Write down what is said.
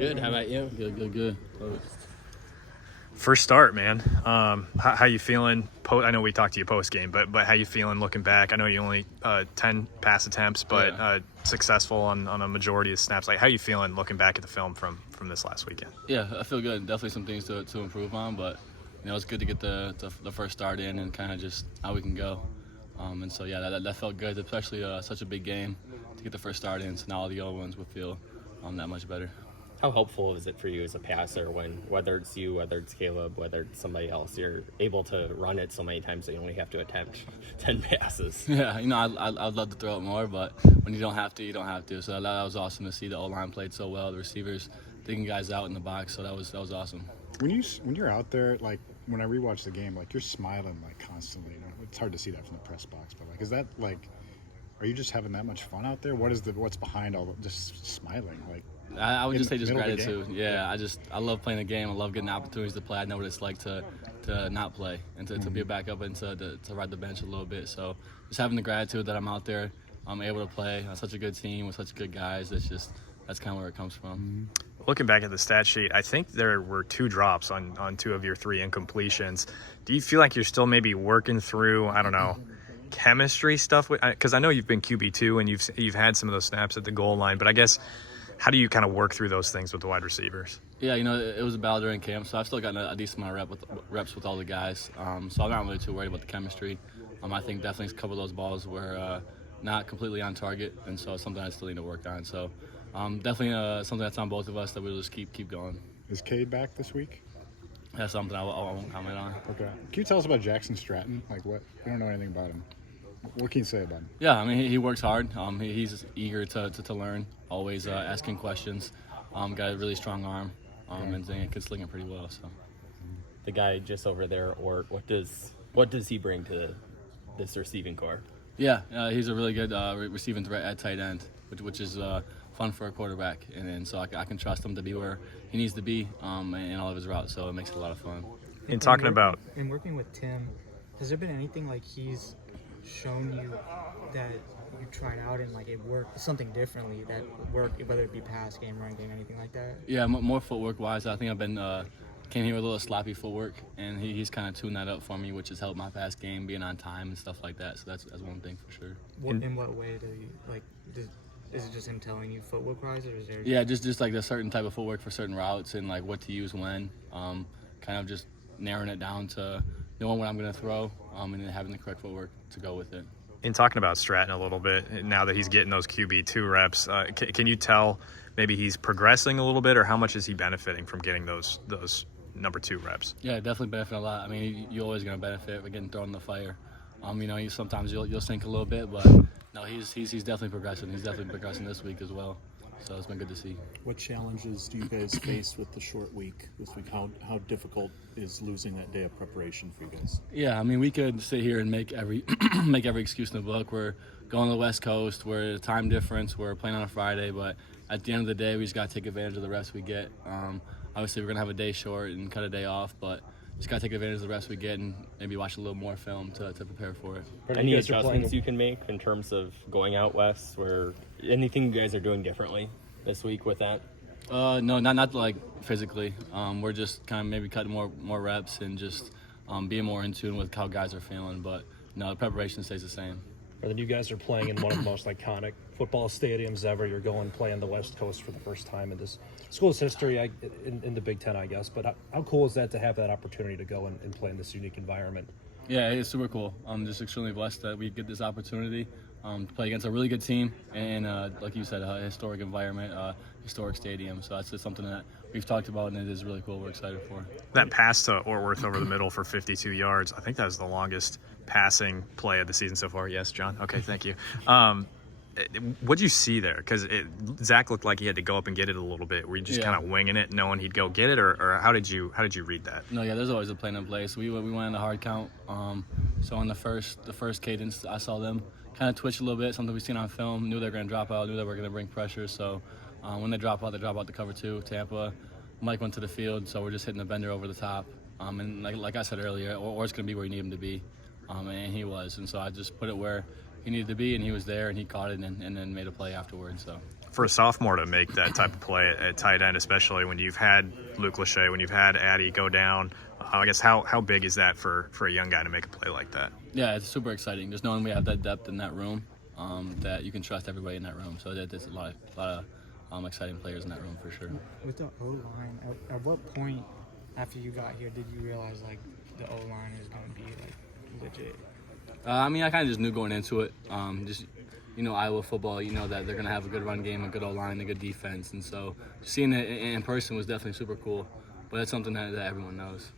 Good. How about you? Good. First start, man. How you feeling? I know we talked to you post game, but how you feeling looking back? I know you only 10 pass attempts, but successful on a majority of snaps. Like, how you feeling looking back at the film from this last weekend? Yeah, I feel good. Definitely some things to improve on, but it's good to get the first start in and kind of just how we can go. And so that felt good, especially such a big game to get the first start in. So now all the other ones will feel that much better. How helpful is it for you as a passer when, whether it's you, whether it's Caleb, whether it's somebody else, you're able to run it so many times that you only have to attempt 10 passes? Yeah, I'd love to throw it more, but when you don't have to, you don't have to. So that was awesome to see. The O-line played so well, the receivers digging guys out in the box, so that was awesome. When you're out there, like when I rewatch the game, like you're smiling like constantly. It's hard to see that from the press box, but like, is that like, are you just having that much fun out there? What's behind all the just smiling? Like, I would just say just gratitude. Yeah, I love playing the game. I love getting the opportunities to play. I know what it's like to not play and to be a backup and to ride the bench a little bit. So just having the gratitude that I'm out there, I'm able to play on such a good team with such good guys. That's kind of where it comes from. Looking back at the stat sheet, I think there were 2 drops on 2 of your 3 incompletions. Do you feel like you're still maybe working through, I don't know, chemistry stuff? Because I know you've been QB2 and you've had some of those snaps at the goal line, but I guess how do you kind of work through those things with the wide receivers? Yeah, it was a battle during camp, so I've still gotten a decent amount of reps with all the guys. So I'm not really too worried about the chemistry. I think definitely a couple of those balls were not completely on target, and so it's something I still need to work on. So definitely something that's on both of us that we'll just keep going. Is Cade back this week? That's something I won't comment on. Okay. Can you tell us about Jackson Stratton? Like, what? We don't know anything about him. What can you say about him? Yeah, I mean, he works hard. He's eager to learn, always asking questions. Got a really strong arm, and can sling it pretty well. So, The guy just over there, or what does he bring to this receiving core? Yeah, he's a really good receiving threat at tight end, which is fun for a quarterback, and so I can trust him to be where he needs to be in all of his routes. So it makes it a lot of fun. In talking about working with Tim, has there been anything like he's shown you that you tried out and like it worked, something differently that worked, whether it be pass game, run game, anything like that? Yeah, more footwork wise. I think I've been came here with a little sloppy footwork, and he's kind of tuned that up for me, which has helped my pass game, being on time and stuff like that. So that's one thing for sure. In what way do you like? Is it just him telling you footwork wise, or is there? Yeah, just like a certain type of footwork for certain routes and like what to use when. Kind of just narrowing it down to knowing what I'm going to throw, and then having the correct footwork to go with it. In talking about Stratton a little bit, now that he's getting those QB2 reps, can you tell maybe he's progressing a little bit, or how much is he benefiting from getting those number 2 reps? Yeah, definitely benefit a lot. I mean, you're always going to benefit from getting thrown in the fire. Sometimes you'll sink a little bit, but no, he's definitely progressing. He's definitely progressing this week as well. So it's been good to see. What challenges do you guys face with the short week this week? How difficult is losing that day of preparation for you guys? Yeah, I mean, we could sit here and make every make every excuse in the book. We're going to the West Coast. We're time difference. We're playing on a Friday, but at the end of the day, we just got to take advantage of the rest we get. Obviously, we're gonna have a day short and cut a day off, but just got to take advantage of the rest we get and maybe watch a little more film to prepare for it. Any adjustments you can make in terms of going out west, or anything you guys are doing differently this week with that? No, not like physically. We're just kind of maybe cutting more reps and just being more in tune with how guys are feeling. But no, the preparation stays the same. And then you guys are playing in one of the most iconic football stadiums ever. You're going playing the West Coast for the first time in this school's history, in the Big Ten, I guess. But how cool is that to have that opportunity to go and play in this unique environment? Yeah, it's super cool. I'm just extremely blessed that we get this opportunity to play against a really good team and, like you said, a historic environment, historic stadium. So that's just something that we've talked about, and it is really cool. We're excited for. That pass to Ortworth over the middle for 52 yards, I think that was the longest passing play of the season so far. Yes, John? Okay, thank you. What'd you see there? Because Zach looked like he had to go up and get it a little bit. Were you just kind of winging it, knowing he'd go get it, or how did you read that? No, yeah, there's always a plan in place. We went on the hard count. So on the first cadence, I saw them kind of twitch a little bit, something we've seen on film. Knew they were going to drop out, knew they were going to bring pressure. So when they drop out to cover 2. Tampa, Mike went to the field, so we're just hitting the bender over the top. And like I said earlier, Orr's going to be where you need him to be, and he was. And so I just put it where he needed to be, and he was there, and he caught it and then made a play afterwards. So for a sophomore to make that type of play at tight end, especially when you've had Luke Lachey, when you've had Addy go down. I guess how big is that for a young guy to make a play like that? Yeah, it's super exciting. Just knowing we have that depth in that room, that you can trust everybody in that room. So there's a lot of exciting players in that room for sure. With the O-line, at what point after you got here did you realize like the O-line is going to be like legit? I mean, I kind of just knew going into it. Just Iowa football, you know that they're going to have a good run game, a good O-line, a good defense. And so seeing it in person was definitely super cool. But that's something that everyone knows.